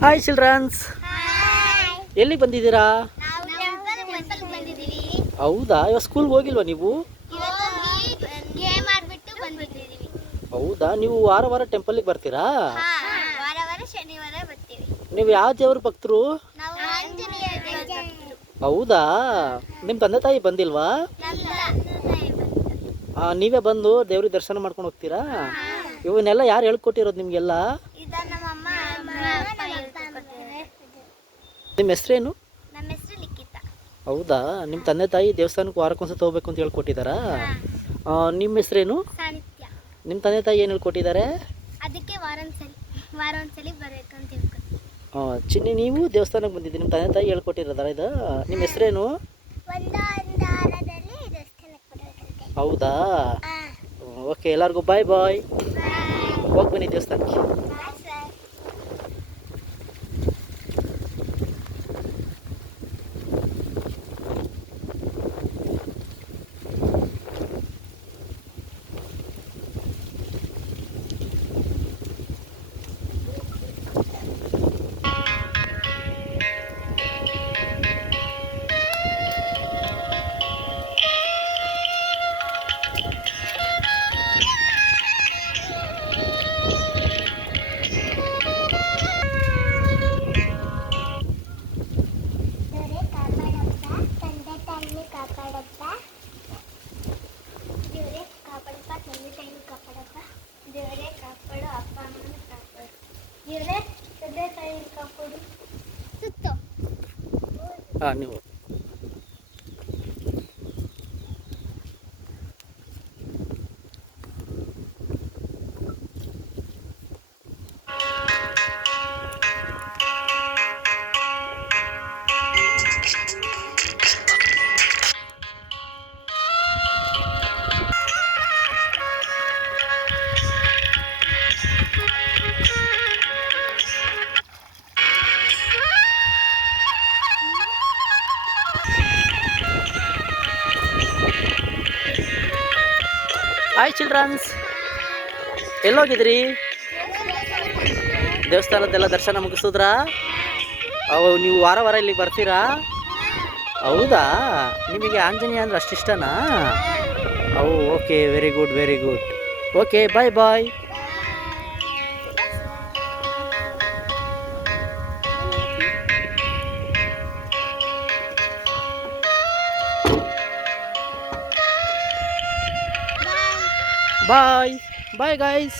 Hi children's, ಎಲ್ಲಿಗೆ ಬಂದಿದ್ದೀರಾ? ಹೌದಾ, ಇವಾಗ ಸ್ಕೂಲ್ಗೆ ಹೋಗಿಲ್ವಾ ನೀವು? ಹೌದಾ, ನೀವು ವಾರ ವಾರ ಟೆಂಪಲ್ಗೆ ಬರ್ತೀರಾ? ನೀವು ಯಾವ ದೇವ್ರ ಭಕ್ತರು? ಹೌದಾ, ನಿಮ್ಮ ತಂದೆ ತಾಯಿ ಬಂದಿಲ್ವಾ? ನೀವೇ ಬಂದು ದೇವ್ರಿಗೆ ದರ್ಶನ ಮಾಡ್ಕೊಂಡು ಹೋಗ್ತೀರಾ? ಇವನ್ನೆಲ್ಲ ಯಾರು ಹೇಳ್ಕೊಟ್ಟಿರೋದು ನಿಮಗೆಲ್ಲ? ನಿಮ್ಮ ಹೆಸರೇನು? ನಮ್ಮ ಹೆಸರು ಲಿಖಿತ. ಹೌದಾ, ನಿಮ್ಮ ತಂದೆ ತಾಯಿ ದೇವಸ್ಥಾನಕ್ಕೆ ವಾರಕ್ಕೊಂದ್ಸತಿ ಹೋಗ್ಬೇಕು ಅಂತ ಹೇಳ್ಕೊಟ್ಟಿದ್ದಾರಾ? ನಿಮ್ಮ ಹೆಸರೇನು? ಸಾನಿಧ್ಯ. ನಿಮ್ಮ ತಂದೆ ತಾಯಿ ಏನು ಹೇಳ್ಕೊಟ್ಟಿದ್ದಾರೆ? ಅದಕ್ಕೆ ವಾರ ಒಂದ್ಸಲಿ ಬರಬೇಕು ಅಂತ ಹೇಳ್ಕೊಡ್ತೀವಿ. ಚಿನ್ನಿ, ನೀವು ದೇವಸ್ಥಾನಕ್ಕೆ ಬಂದಿದ್ದೀರಿ, ನಿಮ್ಮ ತಂದೆ ತಾಯಿ ಹೇಳ್ಕೊಟ್ಟಿರೋದಾರ ಇದು? ನಿಮ್ಮ ಹೆಸರೇನು? ಹೌದಾ, ಓಕೆ, ಎಲ್ಲರಿಗೂ ಬಾಯ್ ಬಾಯ್. ಹೋಗಿ ಬನ್ನಿ ದೇವಸ್ಥಾನಕ್ಕೆ. ದೇವರೇ ಕಾಪಾಡು, ಅಪ್ಪ ಅಮ್ಮನ ಕಾಪಾಡು. ದೇವರೇ ತಂದೆ ತಾಯಿ ಕಾಪಾಡು. ಸುತ್ತು. ನೀವು ಹಾಯ್ ಚಿಲ್ಡ್ರನ್ಸ್, ಎಲ್ಲೋಗಿದ್ರಿ? ದೇವಸ್ಥಾನದ್ದೆಲ್ಲ ದರ್ಶನ ಮುಗಿಸಿದ್ರಾ? ನೀವು ವಾರ ವಾರ ಇಲ್ಲಿಗೆ ಬರ್ತೀರಾ? ಹೌದಾ, ನಿಮಗೆ ಆಂಜನೇಯ ಅಂದ್ರೆ ಅಷ್ಟು ಇಷ್ಟನಾ? Okay, very good, very good. Okay, bye bye. Bye. Bye guys.